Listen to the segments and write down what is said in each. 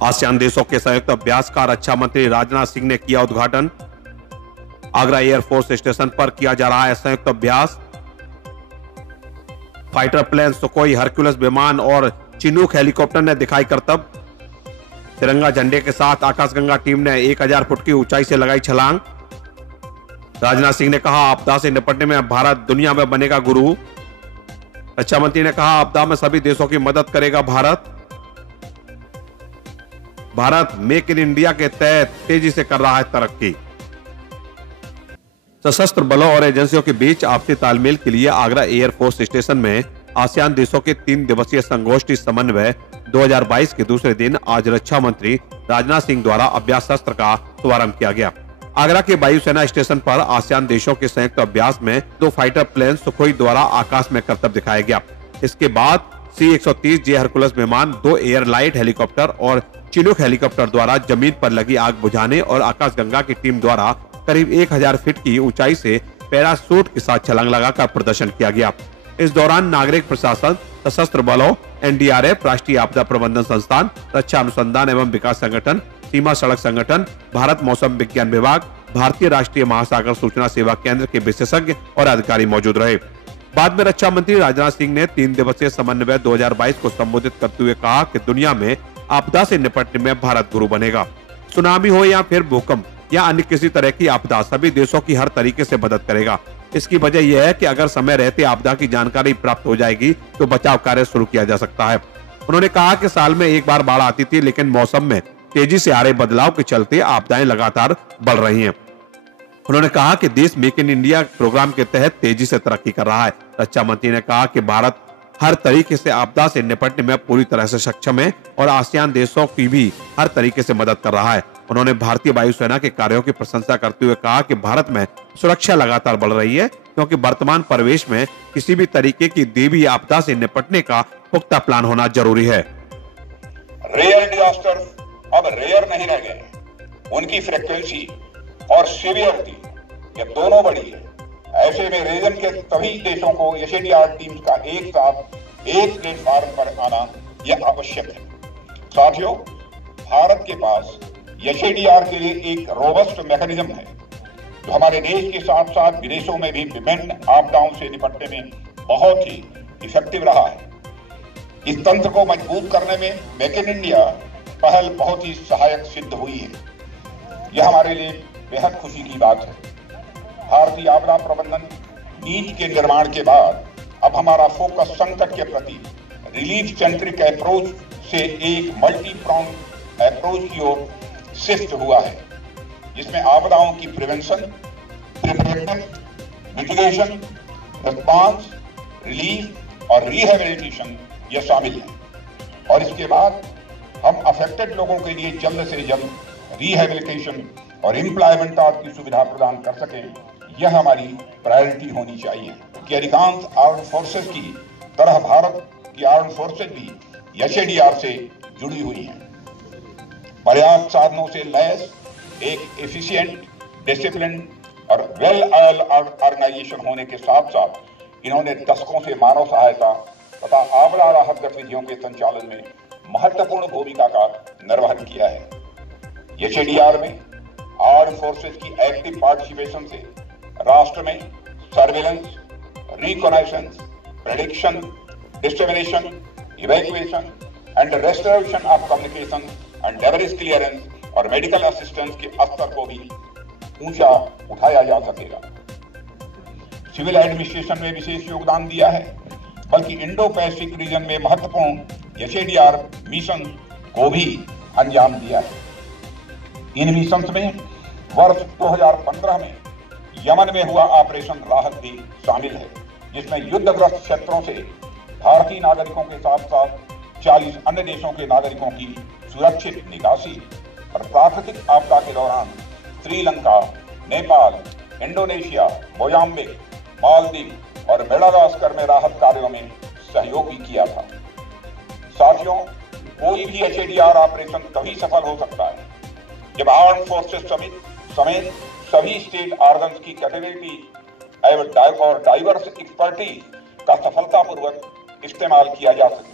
ASEAN देशों के संयुक्त अभ्यास का रक्षा मंत्री राजनाथ सिंह ने किया उद्घाटन। आगरा एयरफोर्स स्टेशन पर किया जा रहा है संयुक्त अभ्यास। फाइटर प्लेन, सुखोई, हरक्यूलिस विमान और चिनूक हेलीकॉप्टर ने दिखाई करतब। तिरंगा झंडे के साथ आकाशगंगा टीम ने 1000 फुट की ऊंचाई से लगाई छलांग। राजनाथ सिंह ने कहा, आपदा से निपटने में भारत दुनिया में बनेगा गुरु। रक्षा मंत्री ने कहा, आपदा में सभी देशों की मदद करेगा Bharat. Bharat make in India के तहत तेजी से कर रहा है तरक्की। सशस्त्र बलों और एजेंसियों के बीच आपसी तालमेल के लिए आगरा एयरफोर्स स्टेशन में आसियान देशों के 3 दिवसीय संगोष्ठी समन्वय 2022 के दूसरे दिन आज रक्षा मंत्री राजनाथ सिंह द्वारा अभ्यास सत्र का शुभारंभ किया गया। आगरा के वायुसेना स्टेशन पर आसियान देशों के संयुक्त अभ्यास में 2 फाइटर प्लेन सुखोई द्वारा आकाश में करतब दिखाया गया। इसके बाद C-130J हरक्यूलिस विमान, 2 एयरलाइट हेलीकॉप्टर और चिनूक हेलीकॉप्टर द्वारा जमीन पर लगी आग बुझाने और आकाशगंगा की टीम द्वारा करीब 1000 फीट की ऊंचाई से पैराशूट के साथ छलांग लगाकर प्रदर्शन किया गया। इस दौरान नागरिक प्रशासन, सशस्त्र बलों, NDRF, राष्ट्रीय आपदा प्रबंधन संस्थान, रक्षा अनुसंधान एवं विकास संगठन, सीमा सड़क संगठन, भारत मौसम विज्ञान विभाग, भारतीय राष्ट्रीय महासागर सूचना सेवा केंद्र के विशेषज्ञ और अधिकारी मौजूद रहे। बाद में रक्षा मंत्री राजनाथ सिंह ने 3 दिवसीय समन्वय 2022 को संबोधित करते हुए कहा कि दुनिया में आपदा से निपटने में भारत गुरु बनेगा। सुनामी हो या फिर भूकंप या अन्य किसी तरह की आपदा, सभी देशों की हर तरीके से मदद करेगा। इसकी वजह यह है कि अगर समय रहते आपदा की जानकारी प्राप्त हो जाएगी तो बचाव कार्य शुरू किया जा सकता है। उन्होंने कहा कि साल में एक बार बाढ़ आती थी, लेकिन मौसम में तेजी से आ रहे बदलाव के चलते आपदाएं लगातार बढ़ रही हैं। उन्होंने कहा कि देश मेक इन इंडिया प्रोग्राम के तहत तेजी से तरक्की कर रहा है। रक्षा मंत्री ने कहा कि भारत हर तरीके से आपदा से निपटने में पूरी तरह से सक्षम है और आसियान देशों की भी हर तरीके से मदद कर रहा है। उन्होंने भारतीय वायुसेना के कार्यों की प्रशंसा करते हुए कहा कि भारत में सुरक्षा लगातार बढ़ रही है, क्योंकि वर्तमान परिवेश में किसी भी तरीके की देवी आपदा से निपटने का पुख्ता प्लान होना जरूरी है। रेयर डिजास्टर अब रेयर नहीं रह गए, उनकी फ्रीक्वेंसी और सीवियरिटी ये दोनों बढ़ी है। ऐसे में रीजन के सभी देशों को SADR टीम्स का एक साथ एक प्लेटफॉर्म पर आना यह आवश्यक है। साथियों, भारत के पास SADR के लिए एक रोबस्ट मैकेनिज्म है जो हमारे देश के साथ साथ विदेशों में भी विभिन्न आपदाओं से निपटने में बहुत ही इफेक्टिव रहा है। इस तंत्र को मजबूत करने में मेक इन इंडिया पहल बहुत ही सहायक सिद्ध हुई है। यह हमारे लिए बेहद खुशी की बात है। भारतीय आपदा प्रबंधन नीति के निर्माण के बाद अब हमारा फोकस संकट के प्रति रिलीफ सेंट्रिक अप्रोच से एक मल्टी प्रॉन्ग अप्रोच की ओर शिफ्ट हुआ है, जिसमें आपदाओं की prevention, preparedness, mitigation, response, relief और रिहेबिलिटेशन ये शामिल है। और इसके बाद हम अफेक्टेड लोगों के लिए जल्द से जल्द रिहेबिलिटेशन और एम्प्लॉयमेंट की सुविधा प्रदान कर सकें, यह हमारी प्रायोरिटी होनी चाहिए कि अधिकांश आर्म्ड फोर्सेस की तरह भारत की आर्म्ड फोर्सेस भी SADR से जुड़ी हुई हैं। पर्याप्त साधनों से लैस एक एफिशिएंट, डिसिप्लिन और वेल ऑयल्ड ऑर्गेनाइजेशन होने के साथ साथ इन्होंने दशकों से मानव सहायता तथा आपदा राहत गतिविधियों के संचालन में महत्वपूर्ण भूमिका का निर्वहन किया है। SADR में आर्म्ड फोर्सेस की एक्टिव पार्टिसिपेशन से राष्ट्र में surveillance, reconnaissance, prediction, dissemination, evacuation and restoration of communication and debris clearance और मेडिकल असिस्टेंस के स्तर को भी ऊंचा उठाया जा सकेगा। सिविल एडमिनिस्ट्रेशन में विशेष योगदान दिया है, बल्कि इंडो पैसिफिक रीजन में महत्वपूर्ण SADR मिशन को भी अंजाम दिया है। इन मिशन में वर्ष 2015 में यमन में हुआ ऑपरेशन राहत भी शामिल है, जिसमें युद्धग्रस्त क्षेत्रों से भारतीय नागरिकों के साथ साथ 40 अन्य देशों के नागरिकों की सुरक्षित निकासी और प्राकृतिक आपदा के दौरान श्रीलंका, नेपाल, इंडोनेशिया, मोजाम्बिक, मालदीव और मेडागास्कर में राहत कार्यों में सहयोग भी किया था। साथियों, कोई भी SADR ऑपरेशन तभी सफल हो सकता है जब आर्म्ड फोर्सेस समेत समेत सभी स्टेट ऑर्गन्स की कैपेबिलिटी और डाइवर्स एक्सपर्टीज का सफलतापूर्वक इस्तेमाल किया जा सके।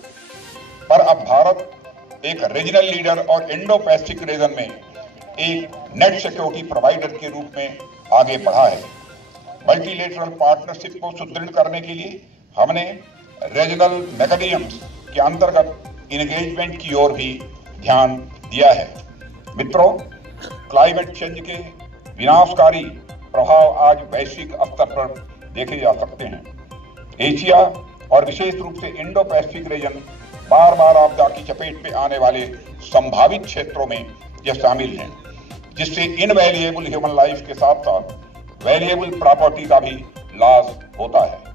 पर अब भारत एक रीजनल लीडर और इंडो पैसिफिक रीजन में एक नेट सिक्योरिटी प्रोवाइडर के रूप में आगे बढ़ा है। मल्टीलेटरल पार्टनरशिप को सुदृढ़ करने के लिए हमने रीजनल मैकेनिज्म्स के अंतर्गत इंगेजमेंट की ओर भी ध्यान दिया है। मित्रों, क्लाइमेट चेंज के विनाशकारी प्रभाव आज वैश्विक स्तर पर देखे जा सकते हैं। एशिया और विशेष रूप से इंडो पैसिफिक रीजन बार बार आपदा की चपेट में आने वाले संभावित क्षेत्रों में यह शामिल है, जिससे इनवैल्यूएबल ह्यूमन लाइफ के साथ साथ वैल्यूएबल प्रॉपर्टी का भी लॉस होता है।